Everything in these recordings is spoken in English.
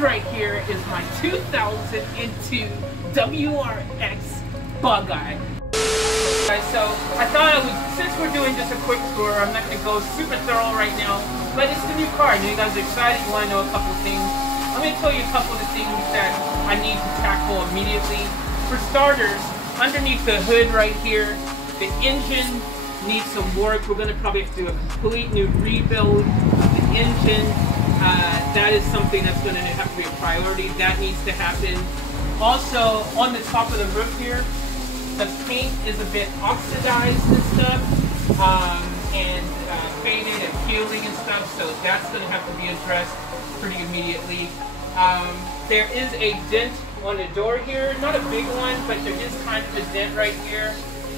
right here is my 2002 WRX Bug Eye. Guys, so I thought I would, since we're doing just a quick tour, I'm not going to go super thorough right now, but it's the new car. I know you guys are excited, you want to know a couple things. I'm going to tell you a couple of the things that I need to tackle immediately. For starters, underneath the hood right here, the engine needs some work. We're going to probably have to do a complete new rebuild of the engine. That is something that's going to have to be a priority. That needs to happen. Also, on the top of the roof here, the paint is a bit oxidized and stuff, and faded and peeling and stuff, so that's going to have to be addressed pretty immediately. There is a dent on the door here, not a big one, but there is kind of a dent right here.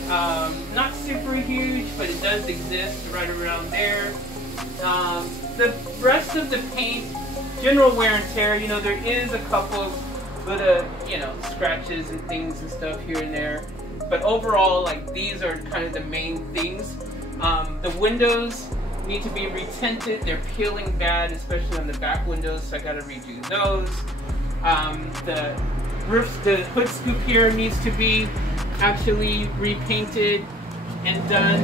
Not super huge, but it does exist right around there. The rest of the paint, general wear and tear, you know, there is a couple of little, you know, scratches and things and stuff here and there. But overall, like, these are kind of the main things. The windows need to be retinted. They're peeling bad, especially on the back windows, so I gotta redo those. The hood scoop here needs to be actually repainted and done.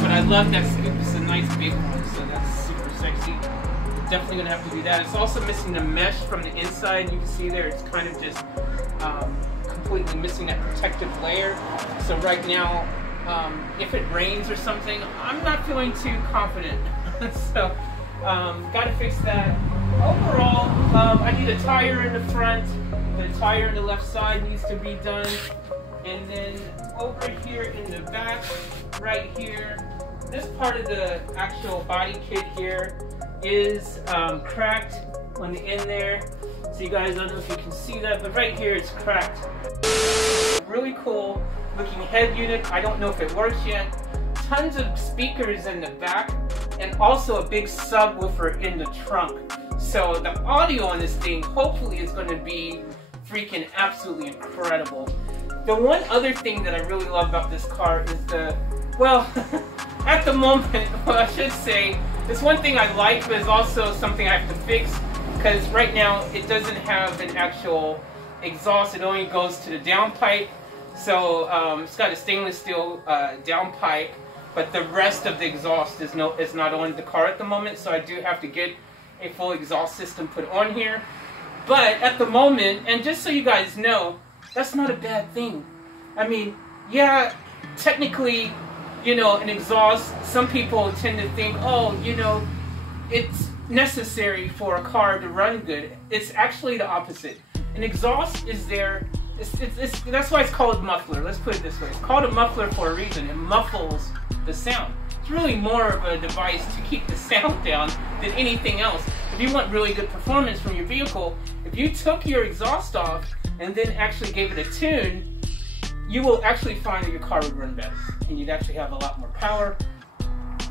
But I love that scoop. It's a nice big one, so that's super sexy. We're definitely gonna have to do that. It's also missing the mesh from the inside. You can see there, it's kind of just completely missing that protective layer. So right now, if it rains or something, I'm not feeling too confident. So, gotta fix that. Overall, I need a tire in the front. The tire in the left side needs to be done. And then over here in the back, right here, this part of the actual body kit here is cracked on the end there. So you guys, I don't know if you can see that, but right here it's cracked. Really cool looking head unit. I don't know if it works yet. Tons of speakers in the back, and also a big subwoofer in the trunk. So the audio on this thing hopefully is going to be freaking absolutely incredible. The one other thing that I really love about this car is the, well, at the moment, well, I should say, it's one thing I like, but it's also something I have to fix, because right now it doesn't have an actual exhaust. It only goes to the downpipe. So it's got a stainless steel downpipe, but the rest of the exhaust is not on the car at the moment. So I do have to get a full exhaust system put on here. But at the moment, and just so you guys know, that's not a bad thing. I mean, yeah, technically, you know, an exhaust, some people tend to think, oh, you know, it's necessary for a car to run good. It's actually the opposite. An exhaust is there, that's why it's called muffler. Let's put it this way. It's called a muffler for a reason. It muffles the sound. It's really more of a device to keep the sound down than anything else. If you want really good performance from your vehicle, if you took your exhaust off and then actually gave it a tune, you will actually find that your car would run better and you'd actually have a lot more power.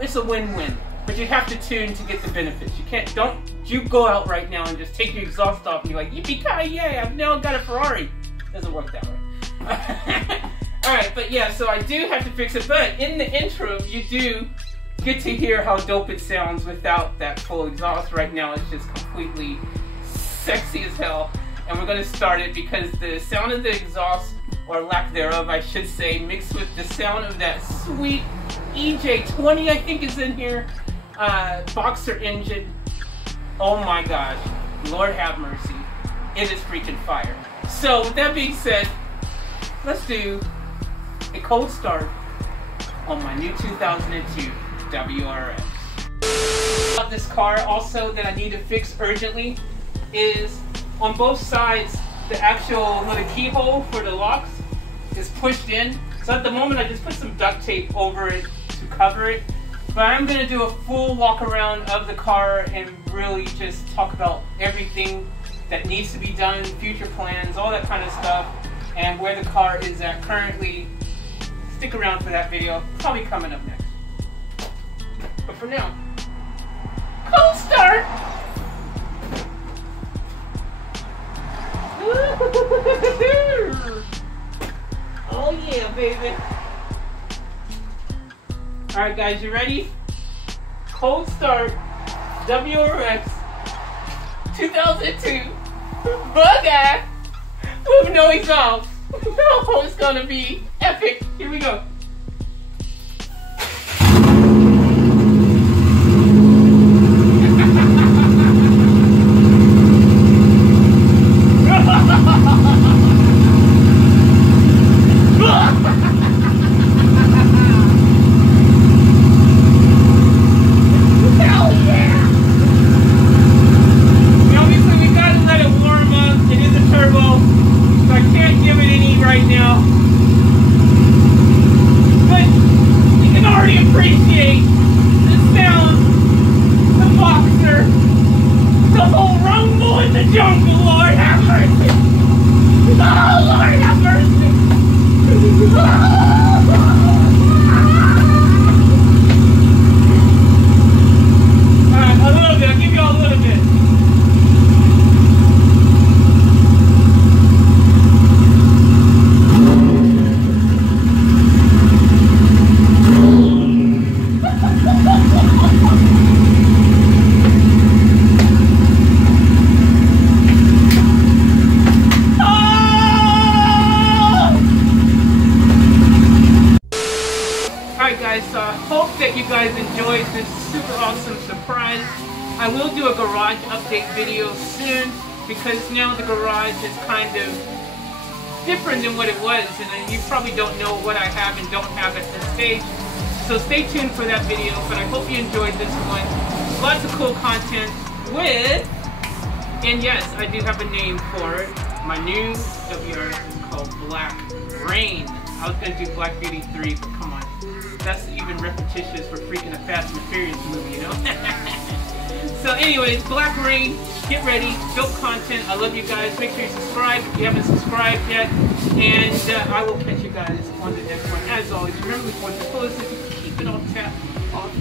It's a win-win, but you have to tune to get the benefits. You can't, don't you go out right now and just take your exhaust off and you're like, yippee-ki-yay, I've now got a Ferrari. It doesn't work that way. Alright, but yeah, so I do have to fix it, but in the intro, you do get to hear how dope it sounds without that full exhaust. Right now, it's just completely sexy as hell. And we're going to start it because the sound of the exhaust, or lack thereof, I should say, mixed with the sound of that sweet EJ20, I think is in here, boxer engine. Oh my gosh, Lord have mercy. It is freaking fire. So with that being said, let's do a cold start on my new 2002 WRX. About this car also that I need to fix urgently is on both sides, the actual little keyhole for the locks is pushed in. So at the moment I just put some duct tape over it to cover it. But I'm going to do a full walk around of the car and really just talk about everything that needs to be done, future plans, all that kind of stuff, and where the car is at currently. Stick around for that video, probably coming up next. But for now, cold start! Oh yeah, baby. Alright guys, you ready? Cold start, WRX 2002 Bugger with no exhaust. Oh, it's gonna be epic. Here we go. So I hope that you guys enjoyed this super awesome surprise. I will do a garage update video soon because now the garage is kind of different than what it was, and you probably don't know what I have and don't have at this stage. So stay tuned for that video, but I hope you enjoyed this one. Lots of cool content with, and yes, I do have a name for it. My new WRX is called Black Rain. I was going to do Black Beauty 3, but come on. That's even repetitious for freaking a Fast and Furious movie, you know? So anyways, Black Rain, get ready, dope content. I love you guys. Make sure you subscribe if you haven't subscribed yet. And I will catch you guys on the next one. As always, remember before the closes, keep it on tap, out.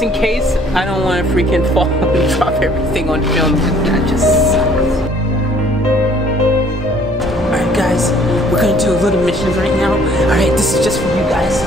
In case I don't want to freaking fall and drop everything on film, that just sucks. Alright guys, we're gonna do a little mission right now. Alright, this is just for you guys.